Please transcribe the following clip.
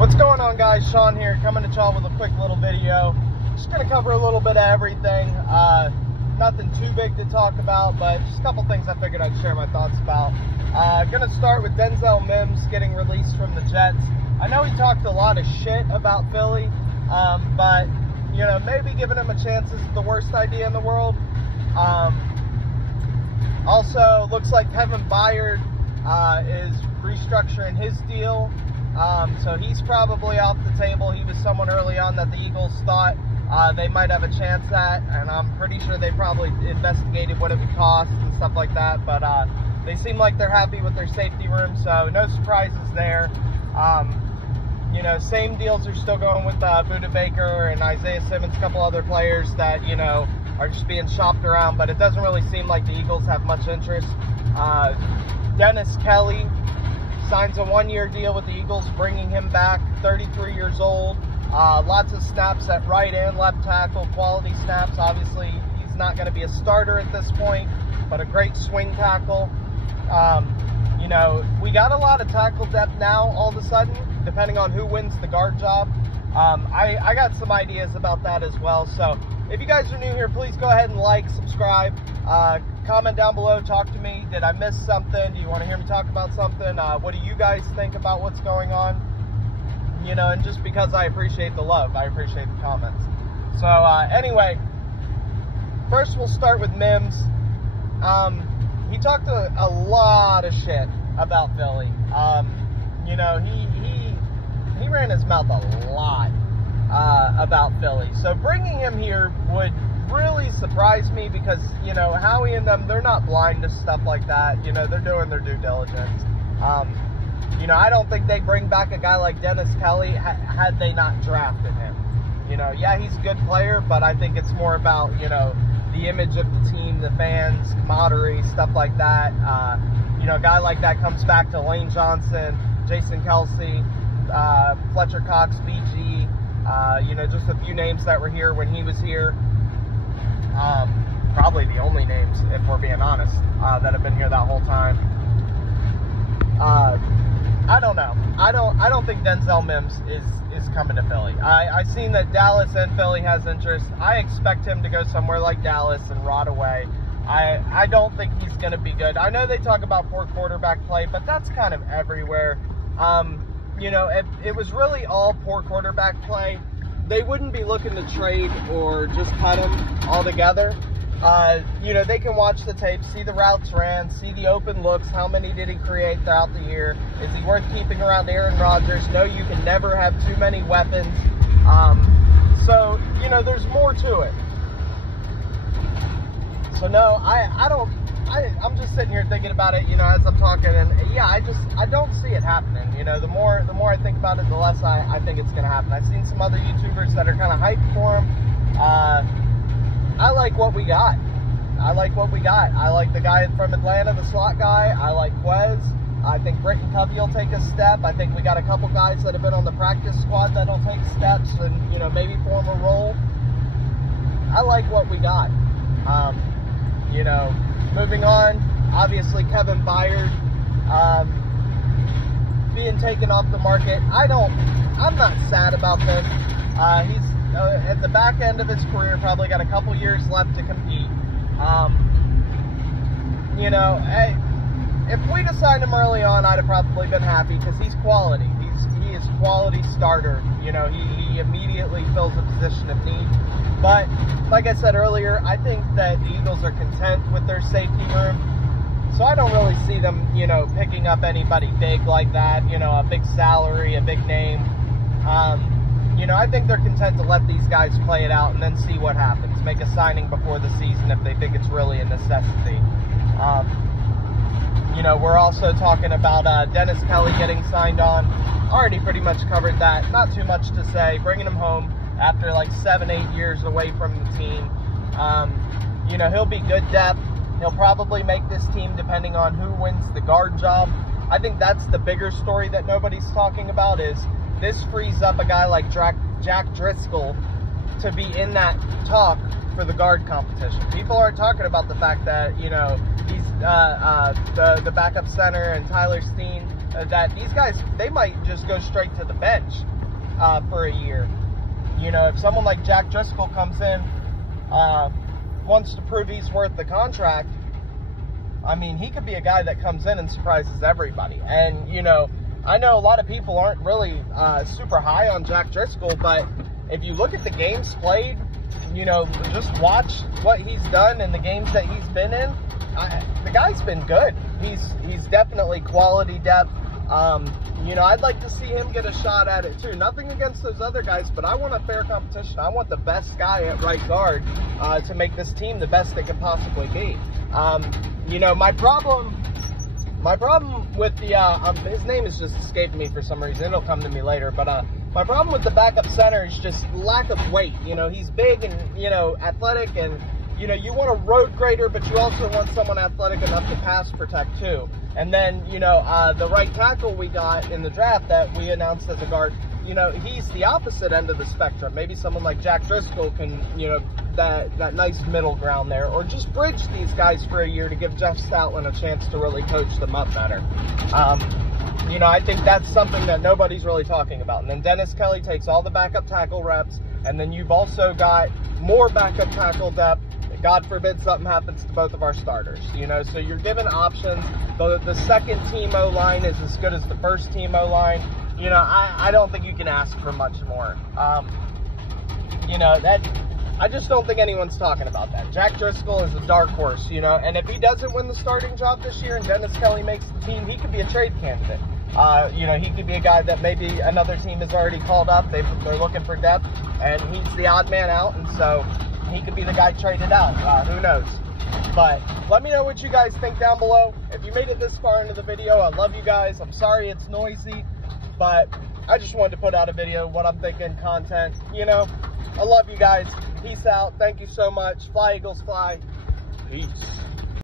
What's going on, guys? Sean here, coming to y'all with a quick little video. Just gonna cover a little bit of everything. Nothing too big to talk about, but just a couple things I figured I'd share my thoughts about. Gonna start with Denzel Mims getting released from the Jets. I know he talked a lot of shit about Philly, but you know, maybe giving him a chance isn't the worst idea in the world. Also, looks like Kevin Byard is restructuring his deal. So he's probably off the table. He was someone early on that the Eagles thought they might have a chance at, and I'm pretty sure they probably investigated what it would cost and stuff like that, but they seem like they're happy with their safety room, so no surprises there. You know, same deals are still going with Buda Baker and Isaiah Simmons, a couple other players that, you know, are just being shopped around, but it doesn't really seem like the Eagles have much interest. Dennis Kelly signs a one-year deal with the Eagles, bringing him back, 33 years old. Lots of snaps at right and left tackle, quality snaps. Obviously, he's not going to be a starter at this point, but a great swing tackle. You know, we got a lot of tackle depth now all of a sudden, depending on who wins the guard job. I got some ideas about that as well. So if you guys are new here, please go ahead and like, subscribe, comment down below, talk to me. Did I miss something? Do you want to hear me talk about something? What do you guys think about what's going on? You know, and just because I appreciate the love, I appreciate the comments. So anyway, first we'll start with Mims. He talked a lot of shit about Philly. You know, he ran his mouth a lot about Philly. So bringing him here would really surprise me because, you know, Howie and them, they're not blind to stuff like that. You know, they're doing their due diligence. You know, I don't think they bring back a guy like Dennis Kelly had they not drafted him. You know, yeah, he's a good player, but I think it's more about, you know, the image of the team, the fans, camaraderie, stuff like that. You know, a guy like that comes back to Lane Johnson, Jason Kelsey, Fletcher Cox, BG, you know, just a few names that were here when he was here. Probably the only names, if we're being honest, that have been here that whole time. I don't know. I don't think Denzel Mims is coming to Philly. I seen that Dallas and Philly has interest. I expect him to go somewhere like Dallas and rot away. I don't think he's going to be good. I know they talk about poor quarterback play, but that's kind of everywhere. You know, if it was really all poor quarterback play, they wouldn't be looking to trade or just cut him altogether. You know, they can watch the tape, see the routes ran, see the open looks, how many did he create throughout the year, is he worth keeping around Aaron Rodgers? No, you can never have too many weapons. So, you know, there's more to it. So no, I'm just sitting here thinking about it, you know, as I'm talking, and yeah, I don't see it happening. You know, the more I think about it, the less I think it's going to happen. I've seen some other YouTubers that are kind of hyped for him. I like what we got. I like the guy from Atlanta, the slot guy. I like Quez. I think Britton Covey will take a step. I think we got a couple guys that have been on the practice squad that'll take steps and, you know, maybe form a role. I like what we got. You know, moving on, obviously Kevin Byard being taken off the market. I'm not sad about this. He's at the back end of his career, probably got a couple years left to compete. You know, if we'd have signed him early on, I'd have probably been happy because he's quality. He is quality starter. You know, he immediately fills a position of need. But like I said earlier, I think that the Eagles are content with their safety room. So I don't really see them, you know, picking up anybody big like that, you know, a big salary, a big name. You know, I think they're content to let these guys play it out and then see what happens. Make a signing before the season if they think it's really a necessity. You know, we're also talking about Dennis Kelly getting signed on. Already pretty much covered that. Not too much to say. Bringing him home after like 7-8 years away from the team. You know, he'll be good depth. He'll probably make this team depending on who wins the guard job. I think that's the bigger story that nobody's talking about is this frees up a guy like Jack Driscoll to be in that talk for the guard competition. People aren't talking about the fact that, you know, he's the backup center and Tyler Steen, that these guys, they might just go straight to the bench for a year. You know, if someone like Jack Driscoll comes in, wants to prove he's worth the contract, I mean, he could be a guy that comes in and surprises everybody. And, you know, I know a lot of people aren't really super high on Jack Driscoll, but if you look at the games played, you know, just watch what he's done in the games that he's been in. The guy's been good. He's definitely quality depth. You know, I'd like to see him get a shot at it too. Nothing against those other guys, but I want a fair competition. I want the best guy at right guard to make this team the best it can possibly be. You know, my problem with the his name is just escaping me for some reason. It'll come to me later, but my problem with the backup center is just lack of weight. You know, he's big and, you know, athletic, and, you know, you want a road grader, but you also want someone athletic enough to pass protect too. And then, you know, the right tackle we got in the draft that we announced as a guard, you know, he's the opposite end of the spectrum. Maybe someone like Jack Driscoll can, you know, that nice middle ground there, or just bridge these guys for a year to give Jeff Stoutland a chance to really coach them up better. You know, I think that's something that nobody's really talking about. And then Dennis Kelly takes all the backup tackle reps, and then you've also got more backup tackle depth. God forbid something happens to both of our starters, you know, so you're given options. The second team O-line is as good as the first team O-line. You know, I don't think you can ask for much more. You know, I just don't think anyone's talking about that. Jack Driscoll is a dark horse, you know, and if he doesn't win the starting job this year and Dennis Kelly makes the team, he could be a trade candidate. You know, he could be a guy that maybe another team has already called up. They're looking for depth, and he's the odd man out, and so he could be the guy traded out. Who knows? But let me know what you guys think down below. If you made it this far into the video, I love you guys. I'm sorry it's noisy, but I just wanted to put out a video, what I'm thinking, content. You know, I love you guys. Peace out. Thank you so much. Fly, Eagles, fly. Peace.